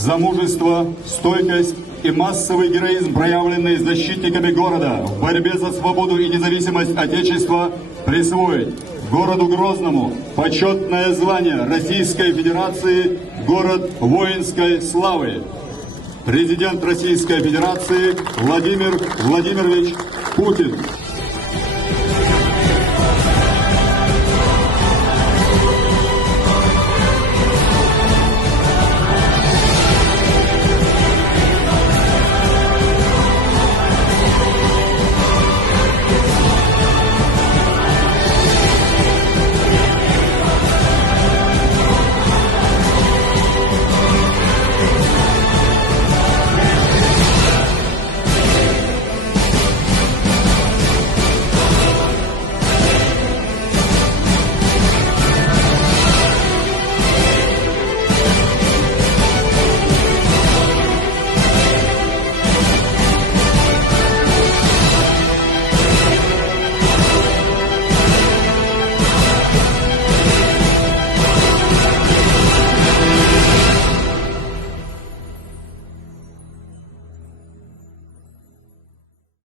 за мужество, стойкость и массовый героизм, проявленный защитниками города в борьбе за свободу и независимость Отечества, присвоить городу Грозному почетное звание Российской Федерации «Город воинской славы». Президент Российской Федерации Владимир Владимирович Путин.